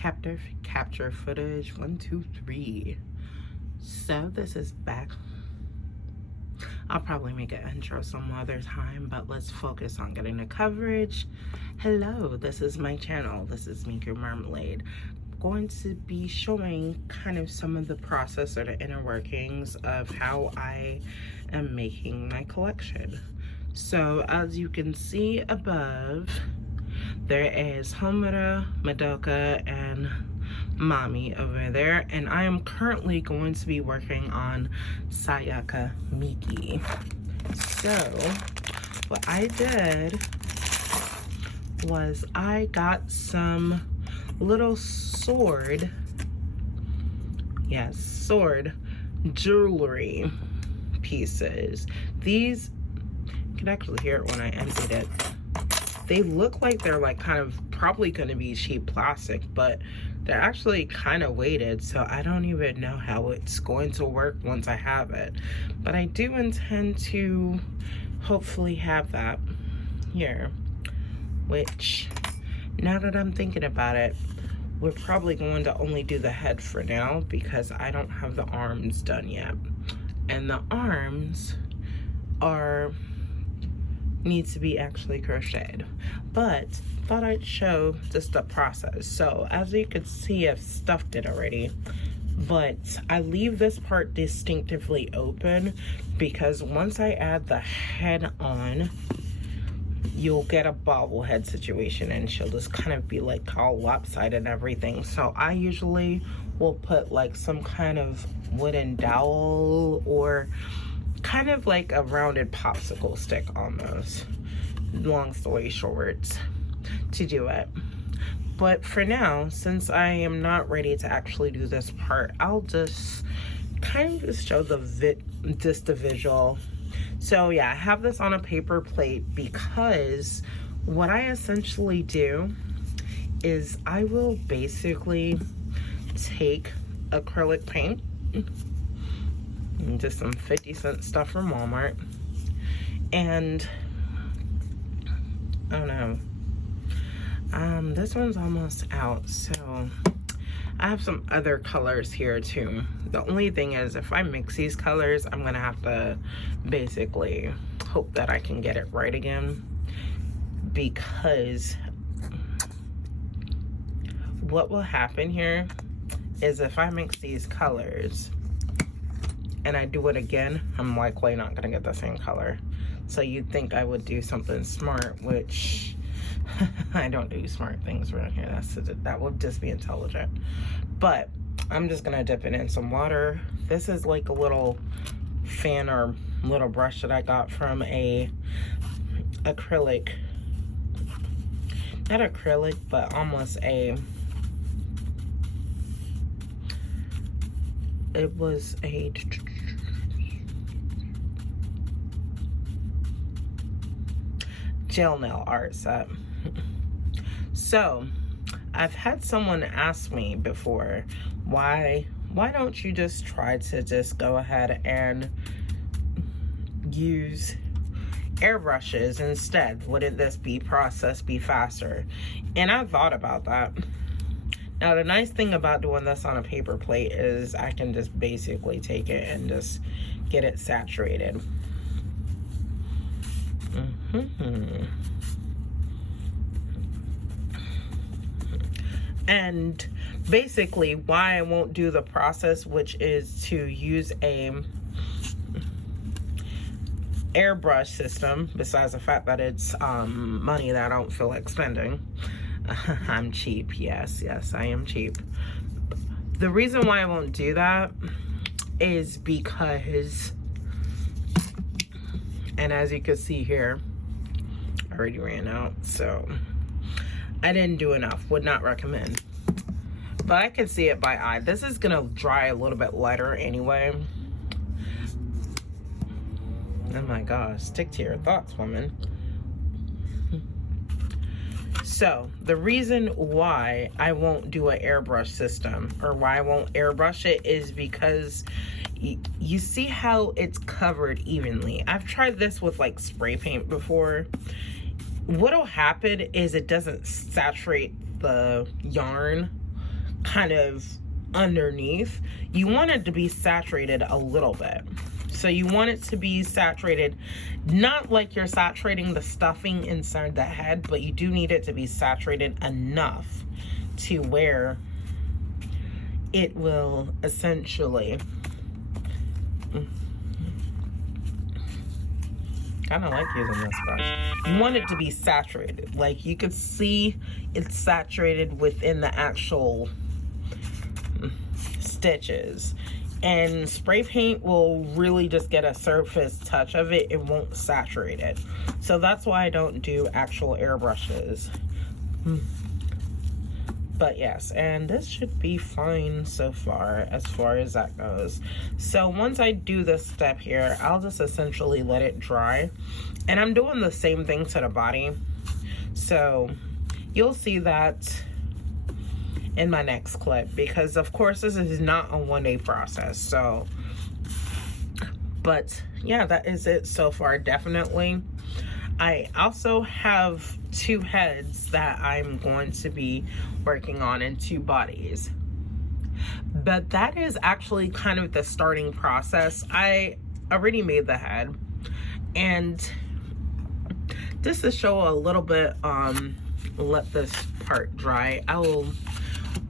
Capture footage 1 2 3. So this is back. I'll probably make an intro some other time, but let's focus on getting the coverage. Hello, this is my channel. This is Miki Marmalade. I'm going to be showing kind of some of the process or the inner workings of how I am making my collection. So as you can see above, there is Homura, Madoka, and Mommy over there, and I am currently going to be working on Sayaka Miki. So what I did was I got some little sword jewelry pieces. These, you can actually hear it when I emptied it. They look like they're like kind of probably going to be cheap plastic, but they're actually kind of weighted, so I don't even know how it's going to work once I have it. But I do intend to hopefully have that here, which now that I'm thinking about it, we're probably going to only do the head for now because I don't have the arms done yet. And the arms need to be actually crocheted, but thought I'd show just the process. So as you can see, I've stuffed it already, but I leave this part distinctively open because once I add the head on, you'll get a bobblehead situation and she'll just kind of be like all lopsided and everything. So I usually will put like some kind of wooden dowel or kind of like a rounded popsicle stick almost, long story short, to do it. But for now, since I am not ready to actually do this part, I'll just kind of just show the visual. So yeah, I have this on a paper plate because what I essentially do is I will basically take acrylic paint, just some 50-cent stuff from Walmart, and oh no, this one's almost out, so I have some other colors here too. The only thing is, if I mix these colors, I'm gonna have to basically hope that I can get it right again, because what will happen here is if I mix these colors and I do it again, I'm likely not gonna get the same color. So you'd think I would do something smart, which I don't do smart things around here. That would just be intelligent. But I'm just gonna dip it in some water. This is like a little fan or little brush that I got from a acrylic, not acrylic, but almost it was a gel nail art set. So I've had someone ask me before, why don't you just try to just go ahead and use airbrushes instead? Wouldn't this process be faster? And I thought about that. Now the nice thing about doing this on a paper plate is I can just basically take it and just get it saturated. And basically why I won't do the process, which is to use a airbrush system, besides the fact that it's money that I don't feel like spending. I'm cheap. Yes, I am cheap. The reason why I won't do that is because, and as you can see here, I already ran out, so I didn't do enough. Would not recommend. But I can see it by eye. This is gonna dry a little bit lighter anyway. Oh my gosh, stick to your thoughts, woman. So the reason why I won't do an airbrush system, or why I won't airbrush it, is because you see how it's covered evenly. I've tried this with like spray paint before. What'll happen is it doesn't saturate the yarn kind of underneath, you want it to be saturated a little bit. So you want it to be saturated, not like you're saturating the stuffing inside the head, but you do need it to be saturated enough to where it will essentially, kind of like using this brush. You want it to be saturated. Like you could see it's saturated within the actual stitches. And spray paint will really just get a surface touch of it. It won't saturate it. So that's why I don't do actual airbrushes. But yes, and this should be fine so far as that goes. So once I do this step here, I'll just essentially let it dry. And I'm doing the same thing to the body. So you'll see that in my next clip, because of course this is not a one-day process. So, but yeah, that is it so far, definitely. I also have 2 heads that I'm going to be working on and 2 bodies. But that is actually kind of the starting process. I already made the head, and just to show a little bit, let this part dry. I will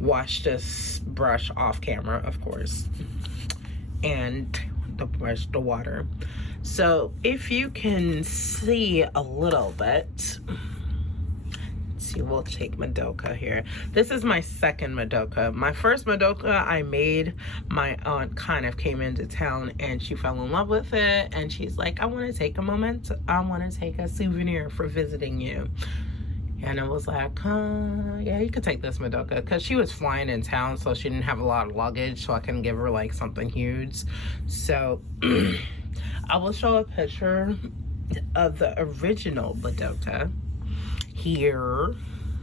wash this brush off camera, of course, and the water. So if you can see a little bit, see, we'll take Madoka here. This is my second Madoka. My first Madoka I made, my aunt kind of came into town and she fell in love with it, and she's like, I want to take a moment, I want to take a souvenir for visiting you. And I was like, yeah, you could take this Madoka, because she was flying in town, so she didn't have a lot of luggage, so I couldn't give her like something huge. So I will show a picture of the original Madoka here,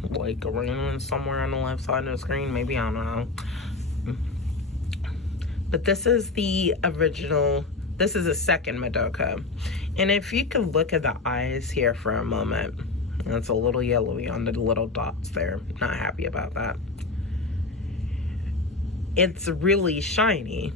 like around somewhere on the left side of the screen, maybe, I don't know. But this is the original. This is the second Madoka. And if you could look at the eyes here for a moment, it's a little yellowy on the little dots there. Not happy about that. It's really shiny.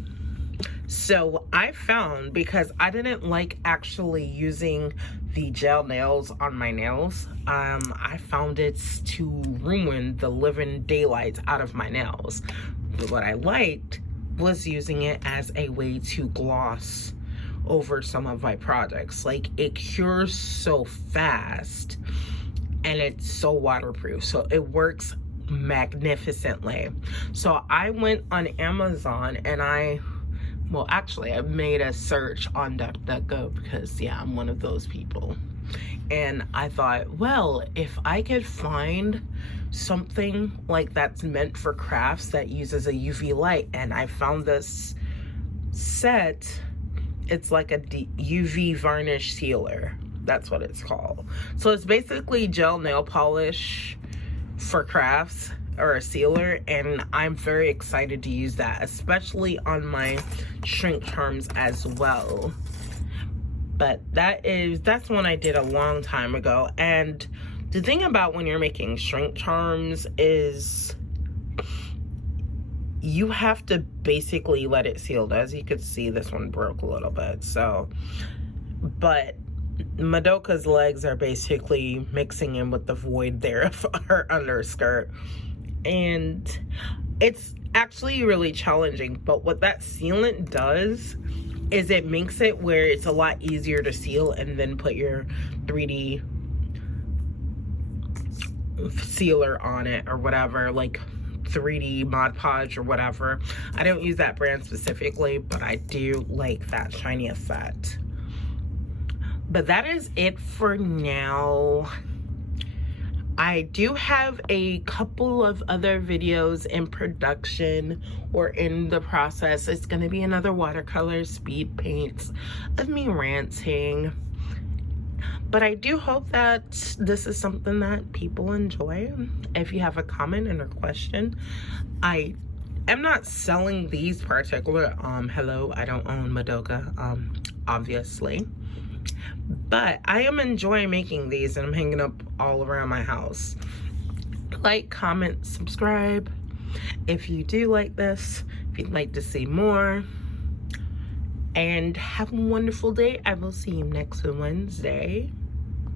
So I found, because I didn't like actually using the gel nails on my nails, I found it to ruin the living daylights out of my nails. But what I liked was using it as a way to gloss over some of my projects. Like, it cures so fast and it's so waterproof, so it works magnificently. So I went on Amazon and I made a search on DuckDuckGo, because yeah, I'm one of those people. And I thought, well, if I could find something like that's meant for crafts that uses a UV light, and I found this set. It's like a UV varnish sealer. That's what it's called. So it's basically gel nail polish for crafts, or a sealer, and I'm very excited to use that, especially on my shrink charms as well. But that's one I did a long time ago. And the thing about when you're making shrink charms is you have to basically let it seal. As you could see, this one broke a little bit. So, but Madoka's legs are basically mixing in with the void there of her underskirt, and it's actually really challenging. But what that sealant does is it makes it where it's a lot easier to seal and then put your 3D sealer on it, or whatever, like 3D Mod Podge or whatever. I don't use that brand specifically, but I do like that shiny effect. But that is it for now. I do have a couple of other videos in production or in the process. It's going to be another watercolor speed paints of me ranting. But I do hope that this is something that people enjoy. If you have a comment and a question, I am not selling these particular, hello, I don't own Madoka, obviously. But I am enjoying making these, and I'm hanging up all around my house. Like, comment, subscribe, If you do like this, if you'd like to see more, and have a wonderful day. I will see you next Wednesday.